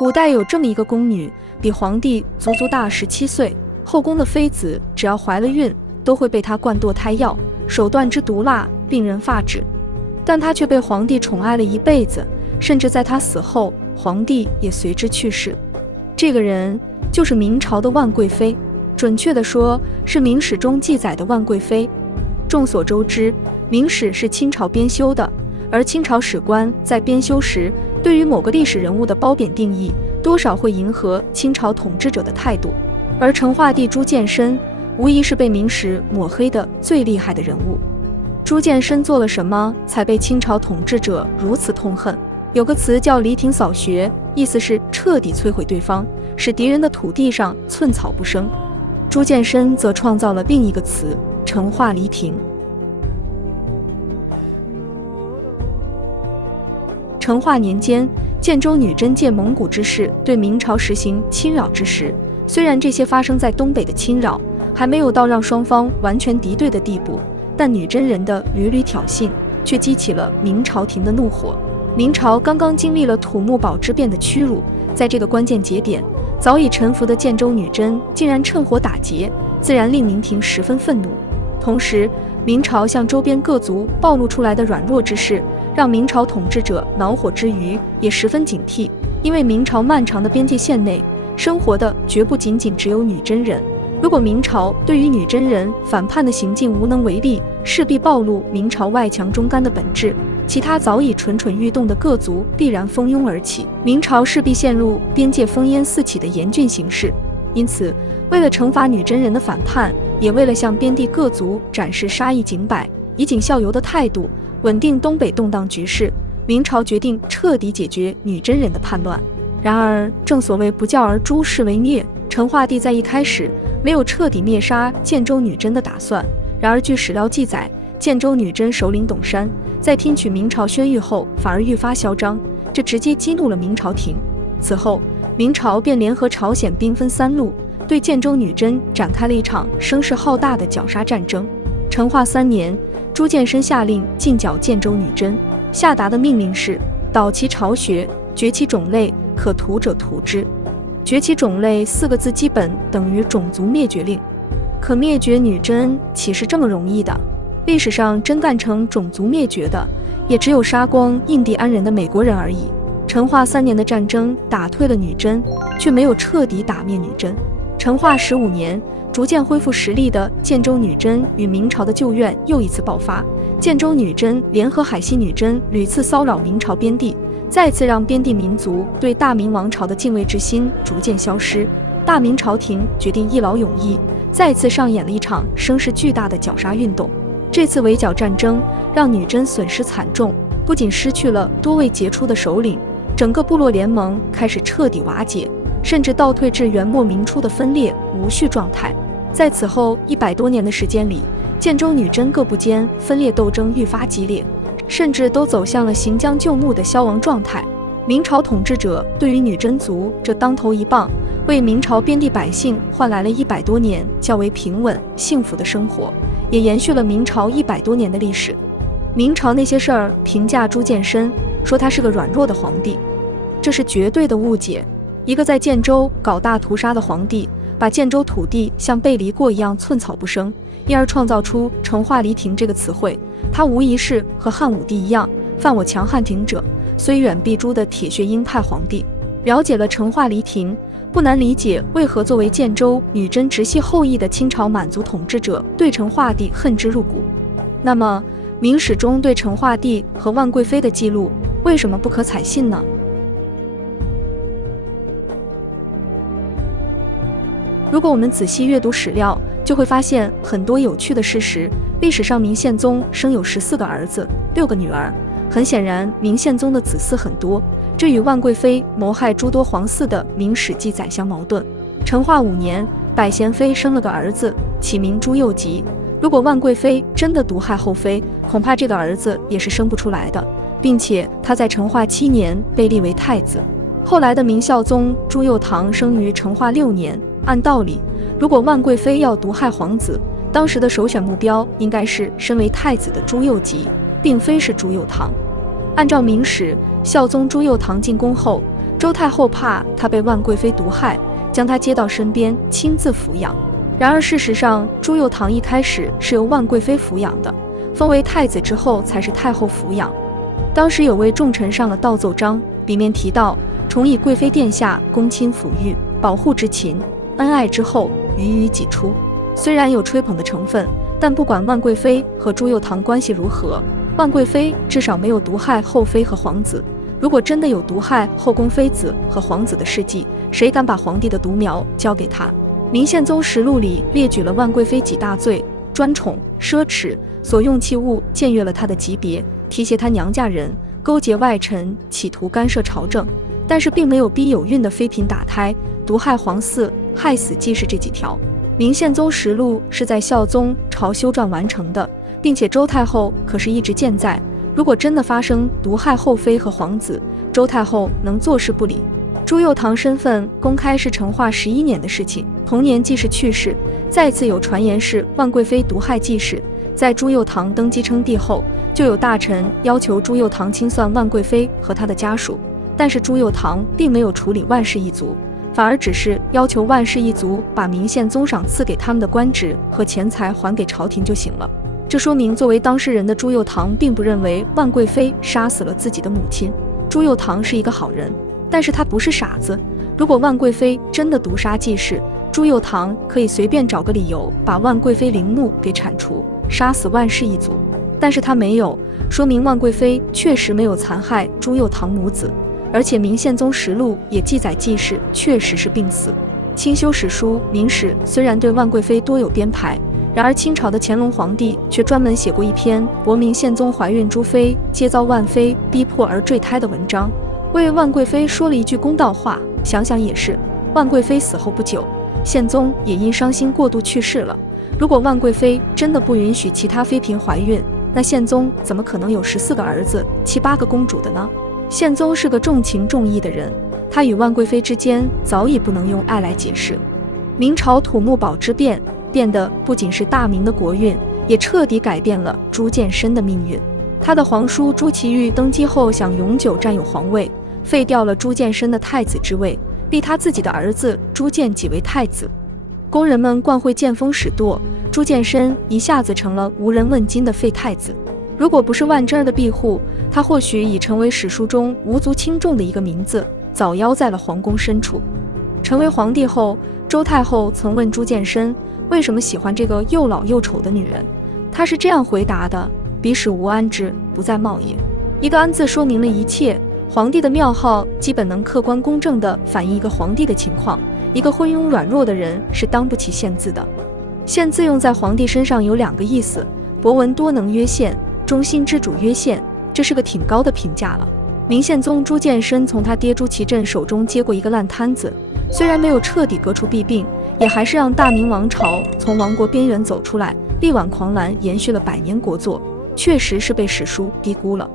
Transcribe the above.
古代有这么一个宫女，比皇帝足足大17岁，后宫的妃子只要怀了孕，都会被她灌堕胎药，手段之毒辣，令人发指。但她却被皇帝宠爱了一辈子，甚至在她死后，皇帝也随之去世。这个人就是明朝的万贵妃，准确地说是明史中记载的万贵妃。众所周知，明史是清朝编修的，而清朝史官在编修时，对于某个历史人物的褒贬定义，多少会迎合清朝统治者的态度。而成化帝朱见深，无疑是被明史抹黑的最厉害的人物。朱见深做了什么，才被清朝统治者如此痛恨？有个词叫犁庭扫穴，意思是彻底摧毁对方，使敌人的土地上寸草不生。朱见深则创造了另一个词，成化犁庭。成化年间，建州女真借蒙古之势对明朝实行侵扰之时，虽然这些发生在东北的侵扰还没有到让双方完全敌对的地步，但女真人的屡屡挑衅却激起了明朝廷的怒火。明朝刚刚经历了土木堡之变的屈辱，在这个关键节点，早已臣服的建州女真竟然趁火打劫，自然令明廷十分愤怒。同时，明朝向周边各族暴露出来的软弱之势，让明朝统治者恼火之余，也十分警惕，因为明朝漫长的边界线内，生活的绝不仅仅只有女真人。如果明朝对于女真人反叛的行径无能为力，势必暴露明朝外强中干的本质，其他早已蠢蠢欲动的各族必然蜂拥而起，明朝势必陷入边界烽烟四起的严峻形势。因此，为了惩罚女真人的反叛，也为了向边地各族展示杀意儆百、以儆效尤的态度，稳定东北动荡局势，明朝决定彻底解决女真人的叛乱。然而，正所谓不教而诛是为虐，成化帝在一开始没有彻底灭杀建州女真的打算。然而，据史料记载，建州女真首领董山在听取明朝宣谕后，反而愈发嚣张，这直接激怒了明朝廷。此后，明朝便联合朝鲜兵分三路，对建州女真展开了一场声势浩大的绞杀战争。成化3年，朱见深下令禁剿建州女真，下达的命令是：捣其巢穴，绝其种类，可屠者屠之。绝其种类4个字基本等于种族灭绝令。可灭绝女真岂是这么容易的？历史上真干成种族灭绝的，也只有杀光印第安人的美国人而已。成化3年的战争打退了女真，却没有彻底打灭女真。成化15年，逐渐恢复实力的建州女真与明朝的旧怨又一次爆发。建州女真联合海西女真屡次骚扰明朝边地，再次让边地民族对大明王朝的敬畏之心逐渐消失。大明朝廷决定一劳永逸，再次上演了一场声势巨大的绞杀运动。这次围剿战争让女真损失惨重，不仅失去了多位杰出的首领，整个部落联盟开始彻底瓦解，甚至倒退至元末明初的分裂无序状态。在此后100多年的时间里，建州女真各部间分裂斗争愈发激烈，甚至都走向了行将就木的消亡状态。明朝统治者对于女真族这当头一棒，为明朝边地百姓换来了100多年较为平稳幸福的生活，也延续了明朝100多年的历史。明朝那些事儿评价朱见深，说他是个软弱的皇帝，这是绝对的误解。一个在建州搞大屠杀的皇帝，把建州土地像背离过一样寸草不生，因而创造出成化犁庭这个词汇。他无疑是和汉武帝一样，犯我强汉庭者，虽远必诛的铁血鹰派皇帝。了解了成化犁庭，不难理解为何作为建州女真直系后裔的清朝满族统治者对成化帝恨之入骨。那么，明史中对成化帝和万贵妃的记录为什么不可采信呢？如果我们仔细阅读史料，就会发现很多有趣的事实。历史上明宪宗生有14个儿子，6个女儿。很显然，明宪宗的子嗣很多，这与万贵妃谋害诸多皇嗣的明史记载相矛盾。成化5年，百贤妃生了个儿子，起名朱佑吉。如果万贵妃真的毒害后妃，恐怕这个儿子也是生不出来的，并且他在成化7年被立为太子。后来的明孝宗朱佑樘生于成化6年。按道理，如果万贵妃要毒害皇子，当时的首选目标应该是身为太子的朱佑吉，并非是朱佑樘。按照明史，孝宗朱佑樘进宫后，周太后怕他被万贵妃毒害，将他接到身边亲自抚养。然而事实上，朱佑樘一开始是由万贵妃抚养的，封为太子之后才是太后抚养。当时有位重臣上了道奏章，里面提到重以贵妃殿下恭亲抚育，保护之情，恩爱之后，予以己出。虽然有吹捧的成分，但不管万贵妃和朱佑樘关系如何，万贵妃至少没有毒害后妃和皇子。如果真的有毒害后宫妃子和皇子的事迹，谁敢把皇帝的独苗交给他？明宪宗实录里列举了万贵妃几大罪：专宠、奢侈、所用器物僭越了她的级别，提携她娘家人，勾结外臣，企图干涉朝政。但是并没有逼有孕的妃嫔打胎、毒害皇嗣、害死继室这几条。明宪宗实录是在孝宗朝修撰完成的，并且周太后可是一直健在。如果真的发生毒害后妃和皇子，周太后能坐视不理？朱佑樘身份公开是成化11年的事情，同年继室去世，再次有传言是万贵妃毒害继室。在朱佑樘登基称帝后，就有大臣要求朱佑樘清算万贵妃和他的家属，但是朱佑樘并没有处理万氏一族，反而只是要求万氏一族把明宪宗赏赐给他们的官职和钱财还给朝廷就行了。这说明作为当事人的朱佑樘并不认为万贵妃杀死了自己的母亲。朱佑樘是一个好人，但是他不是傻子。如果万贵妃真的毒杀继室，朱佑樘可以随便找个理由把万贵妃陵墓给铲除，杀死万氏一族。但是他没有，说明万贵妃确实没有残害朱佑樘母子。而且明宪宗实录也记载继室确实是病死。清修史书《明史》虽然对万贵妃多有编排，然而清朝的乾隆皇帝却专门写过一篇驳明宪宗怀孕诸妃皆遭万妃逼迫而坠胎的文章，为万贵妃说了一句公道话。想想也是，万贵妃死后不久，宪宗也因伤心过度去世了。如果万贵妃真的不允许其他妃嫔怀孕，那宪宗怎么可能有14个儿子、7、8个公主的呢？宪宗是个重情重义的人，他与万贵妃之间早已不能用爱来解释。明朝土木堡之变变得不仅是大明的国运，也彻底改变了朱见深的命运。他的皇叔朱祁钰登基后想永久占有皇位，废掉了朱见深的太子之位，立他自己的儿子朱见济为太子。宫人们惯会见风使舵，朱见深一下子成了无人问津的废太子。如果不是万贞儿的庇护，他或许已成为史书中无足轻重的一个名字，早夭在了皇宫深处。成为皇帝后，周太后曾问朱见深为什么喜欢这个又老又丑的女人，他是这样回答的：彼使无安之，不在貌也。一个安字说明了一切，皇帝的庙号基本能客观公正地反映一个皇帝的情况，一个昏庸软弱的人是当不起宪字的。宪字用在皇帝身上有2个意思：博闻多能曰宪，忠心之主曰宪，这是个挺高的评价了。明宪宗朱见深从他爹朱祁镇手中接过一个烂摊子，虽然没有彻底革除弊病，也还是让大明王朝从亡国边缘走出来，力挽狂澜，延续了100年国祚，确实是被史书低估了。